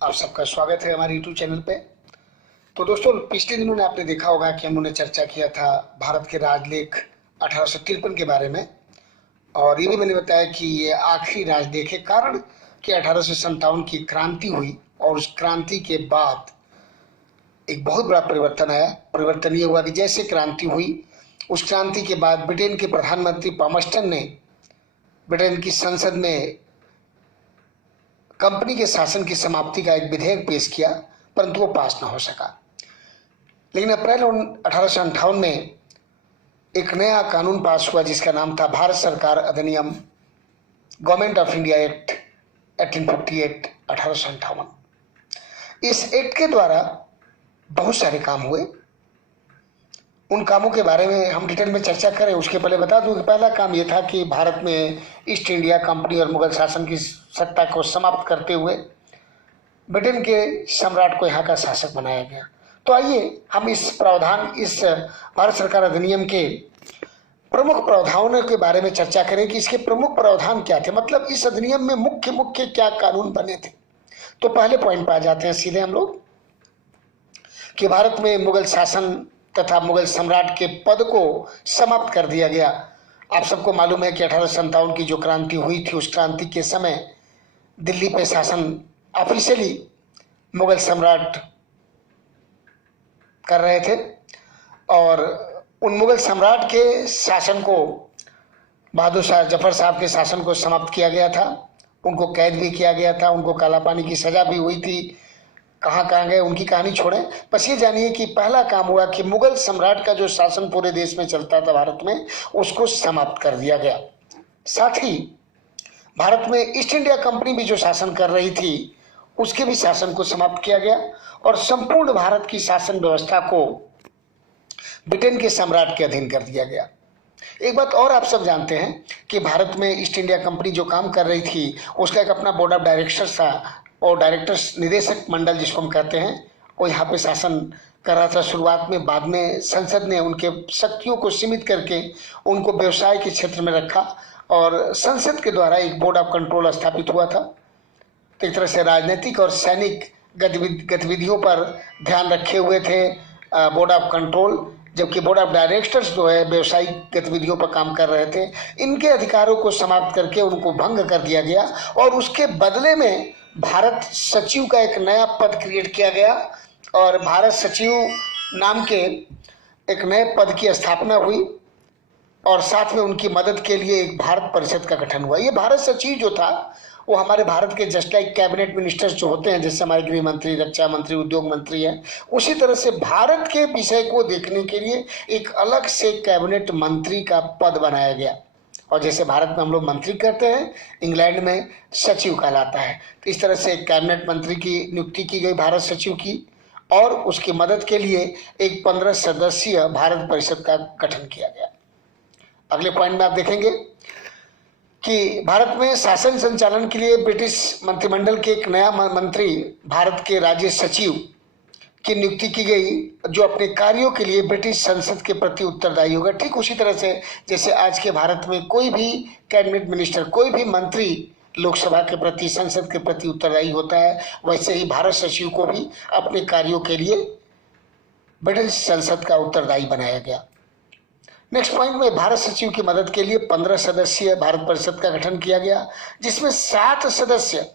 आप सबका स्वागत है हमारे यूट्यूब चैनल पे। तो दोस्तों, पिछले दिनों ने आपने देखा होगा कि हमने चर्चा किया था भारत के राजलेख 1853 के बारे में, और ये भी मैंने बताया कि ये आखिरी राजलेख है। कारण कि 1857 की क्रांति हुई और उस क्रांति के बाद एक बहुत बड़ा परिवर्तन आया। परिवर्तन ये हुआ कि जैसे क्रांति हुई, उस क्रांति के बाद ब्रिटेन के प्रधानमंत्री पामस्टन ने ब्रिटेन की संसद में कंपनी के शासन की समाप्ति का एक विधेयक पेश किया, परंतु वो पास न हो सका। लेकिन अप्रैल 1858 में एक नया कानून पास हुआ जिसका नाम था भारत सरकार अधिनियम, गवर्नमेंट ऑफ इंडिया एक्ट 1858 1858। इस एक्ट के द्वारा बहुत सारे काम हुए। उन कामों के बारे में हम डिटेल में चर्चा करें उसके पहले बता दूं कि पहला काम यह था कि भारत में ईस्ट इंडिया कंपनी और मुगल शासन की सत्ता को समाप्त करते हुए ब्रिटेन के सम्राट को यहाँ का शासक बनाया गया। तो आइए हम इस भारत सरकार अधिनियम के प्रमुख प्रावधानों के बारे में चर्चा करें कि इसके प्रमुख प्रावधान क्या थे, मतलब इस अधिनियम में मुख्य मुख्य क्या कानून बने थे। तो पहले पॉइंट पर आ जाते हैं सीधे हम लोग कि भारत में मुगल शासन तथा मुगल सम्राट के पद को समाप्त कर दिया गया। आप सबको मालूम है कि 1857 की जो क्रांति हुई थी, उस क्रांति के समय दिल्ली पे शासन ऑफिशियली मुगल सम्राट कर रहे थे, और उन मुगल सम्राट के शासन को, बहादुर शाह जफर साहब के शासन को समाप्त किया गया था। उनको कैद भी किया गया था, उनको काला पानी की सजा भी हुई थी। कहाँ कहाँ गए उनकी कहानी छोड़ें, बस ये जानिए कि पहला काम हुआ कि मुगल सम्राट का जो शासन पूरे देश में चलता था भारत में, उसको समाप्त कर दिया गया। साथ ही भारत में ईस्ट इंडिया कंपनी भी जो शासन कर रही थी, उसके भी शासन को समाप्त किया गया और संपूर्ण भारत की शासन व्यवस्था को ब्रिटेन के सम्राट के अधीन कर दिया गया। एक बात और आप सब जानते हैं कि भारत में ईस्ट इंडिया कंपनी जो काम कर रही थी, उसका एक अपना बोर्ड ऑफ डायरेक्टर्स था, और डायरेक्टर्स निदेशक मंडल जिसको हम कहते हैं, वो यहाँ पे शासन कर रहा था शुरुआत में। बाद में संसद ने उनके शक्तियों को सीमित करके उनको व्यवसाय के क्षेत्र में रखा और संसद के द्वारा एक बोर्ड ऑफ कंट्रोल स्थापित हुआ था। तो एक तरह से राजनीतिक और सैनिक गतिविधियों पर ध्यान रखे हुए थे बोर्ड ऑफ कंट्रोल, जबकि बोर्ड ऑफ डायरेक्टर्स जो है व्यवसायिक गतिविधियों पर काम कर रहे थे। इनके अधिकारों को समाप्त करके उनको भंग कर दिया गया और उसके बदले में भारत सचिव का एक नया पद क्रिएट किया गया और भारत सचिव नाम के एक नए पद की स्थापना हुई, और साथ में उनकी मदद के लिए एक भारत परिषद का गठन हुआ। ये भारत सचिव जो था वो हमारे भारत के जस्ट लाइक कैबिनेट मिनिस्टर्स जो होते हैं, जैसे हमारे गृह मंत्री, रक्षा मंत्री, उद्योग मंत्री हैं, उसी तरह से भारत के विषय को देखने के लिए एक अलग से कैबिनेट मंत्री का पद बनाया गया। और जैसे भारत में हम लोग मंत्री करते हैं, इंग्लैंड में सचिव कहलाता है। तो इस तरह से एक कैबिनेट मंत्री की नियुक्ति की गई भारत सचिव की, और उसकी मदद के लिए एक 15 सदस्यीय भारत परिषद का गठन किया गया। अगले पॉइंट में आप देखेंगे कि भारत में शासन संचालन के लिए ब्रिटिश मंत्रिमंडल के एक नया मंत्री भारत के राज्य सचिव की नियुक्ति की गई, जो अपने कार्यों के लिए ब्रिटिश संसद के प्रति उत्तरदायी होगा। ठीक उसी तरह से जैसे आज के भारत में कोई भी कैबिनेट मिनिस्टर, कोई भी मंत्री लोकसभा के प्रति, संसद के प्रति उत्तरदायी होता है, वैसे ही भारत सचिव को भी अपने कार्यों के लिए ब्रिटिश संसद का उत्तरदायी बनाया गया। नेक्स्ट पॉइंट में भारत सचिव की मदद के लिए 15 सदस्यीय भारत परिषद का गठन किया गया, जिसमें 7 सदस्य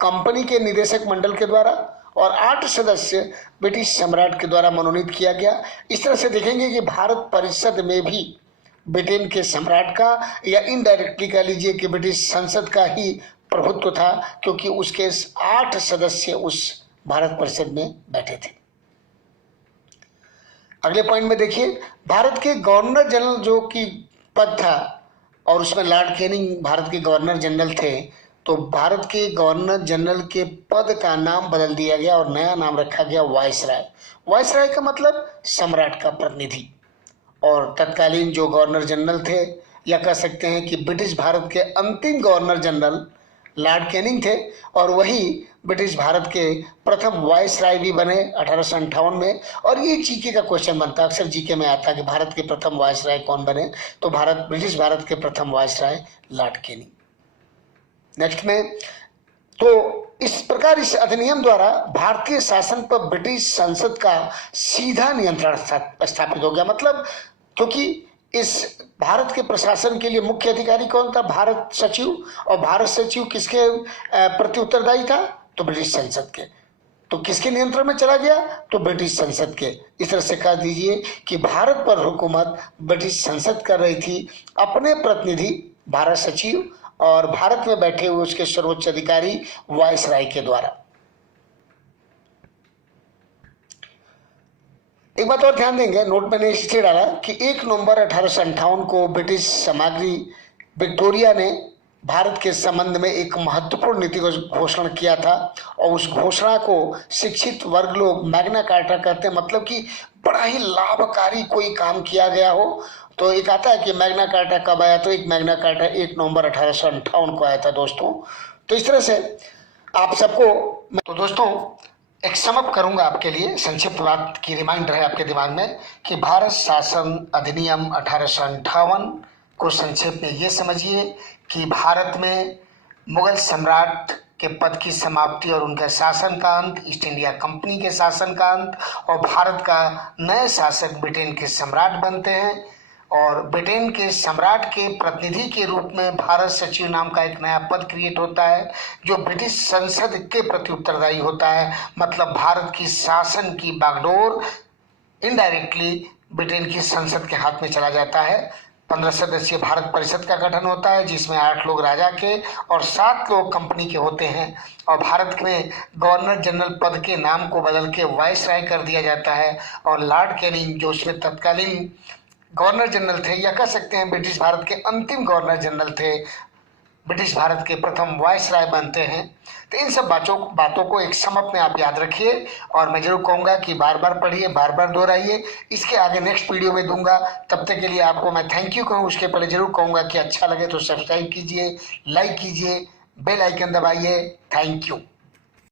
कंपनी के निदेशक मंडल के द्वारा और 8 सदस्य ब्रिटिश सम्राट के द्वारा मनोनीत किया गया। इस तरह से देखेंगे कि भारत परिषद में भी ब्रिटेन के सम्राट का, या इनडायरेक्टली कह लीजिए कि ब्रिटिश संसद का ही प्रभुत्व था, क्योंकि उसके 8 सदस्य उस भारत परिषद में बैठे थे। अगले पॉइंट में देखिए, भारत के गवर्नर जनरल जो कि पद था, और उसमें लॉर्ड कैनिंग भारत के गवर्नर जनरल थे, तो भारत के गवर्नर जनरल के पद का नाम बदल दिया गया और नया नाम रखा गया वायसराय। वायसराय का मतलब सम्राट का प्रतिनिधि। और तत्कालीन जो गवर्नर जनरल थे, या कह सकते हैं कि ब्रिटिश भारत के अंतिम गवर्नर जनरल लॉर्ड कैनिंग थे, और वही ब्रिटिश भारत के प्रथम वायसराय भी बने 1858 में। और ये जीके का क्वेश्चन बनता, अक्सर जीके में आता कि भारत के प्रथम वायसराय कौन बने, तो ब्रिटिश भारत के प्रथम वायसराय लॉर्ड कैनिंग। नेक्स्ट में तो इस प्रकार इस अधिनियम द्वारा भारतीय शासन पर ब्रिटिश संसद का सीधा नियंत्रण स्थापित हो गया। मतलब क्योंकि इस भारत के प्रशासन के लिए मुख्य अधिकारी कौन था? भारत सचिव। और भारत सचिव किसके प्रति उत्तरदायी था? तो ब्रिटिश संसद के। तो किसके नियंत्रण में चला गया? तो ब्रिटिश संसद के। इस तरह से कह दीजिए कि भारत पर हुकूमत ब्रिटिश संसद कर रही थी, अपने प्रतिनिधि भारत सचिव और भारत में बैठे हुए उसके सर्वोच्च अधिकारी वायसराय के द्वारा। एक बात और ध्यान देंगे, नोट मैंने इसलिए डाला कि 1 नवंबर 1858 को ब्रिटिश साम्राज्ञी विक्टोरिया ने भारत के संबंध में एक महत्वपूर्ण नीति को घोषणा किया था, और उस घोषणा को शिक्षित वर्ग लोग मैग्ना कार्टा कहते हैं। मतलब कि बड़ा ही लाभकारी कोई काम किया गया हो। तो एक आता है कि मैग्ना कार्टा कब आया, तो एक मैग्ना कार्टा 1 नवंबर 1858 को आया था दोस्तों। तो इस तरह से आप सबको तो दोस्तों एक समअप करूंगा आपके लिए, संक्षिप्त बात की रिमाइंडर है आपके दिमाग में कि भारत शासन अधिनियम 1858 को संक्षेप में ये समझिए कि भारत में मुगल सम्राट के पद की समाप्ति और उनके शासन का अंत, ईस्ट इंडिया कंपनी के शासन का अंत, और भारत का नए शासक ब्रिटेन के सम्राट बनते हैं। और ब्रिटेन के सम्राट के प्रतिनिधि के रूप में भारत सचिव नाम का एक नया पद क्रिएट होता है, जो ब्रिटिश संसद के प्रति उत्तरदायी होता है। मतलब भारत की शासन की बागडोर इनडायरेक्टली ब्रिटेन की संसद के हाथ में चला जाता है। 15 सदस्यीय भारत परिषद का गठन होता है, जिसमें 8 लोग राजा के और 7 लोग कंपनी के होते हैं। और भारत में गवर्नर जनरल पद के नाम को बदल के वायसराय कर दिया जाता है, और लॉर्ड कैनिंग जो उसमें तत्कालीन गवर्नर जनरल थे, या कह सकते हैं ब्रिटिश भारत के अंतिम गवर्नर जनरल थे, ब्रिटिश भारत के प्रथम वायसराय बनते हैं। तो इन सब बातों को एक समअप में आप याद रखिए, और मैं जरूर कहूँगा कि बार बार पढ़िए, बार बार दोहराइए। इसके आगे नेक्स्ट वीडियो में दूंगा, तब तक के लिए आपको मैं थैंक यू कहूँ। उसके पहले जरूर कहूँगा कि अच्छा लगे तो सब्सक्राइब कीजिए, लाइक कीजिए, बेल आइकन दबाइए। Thank you.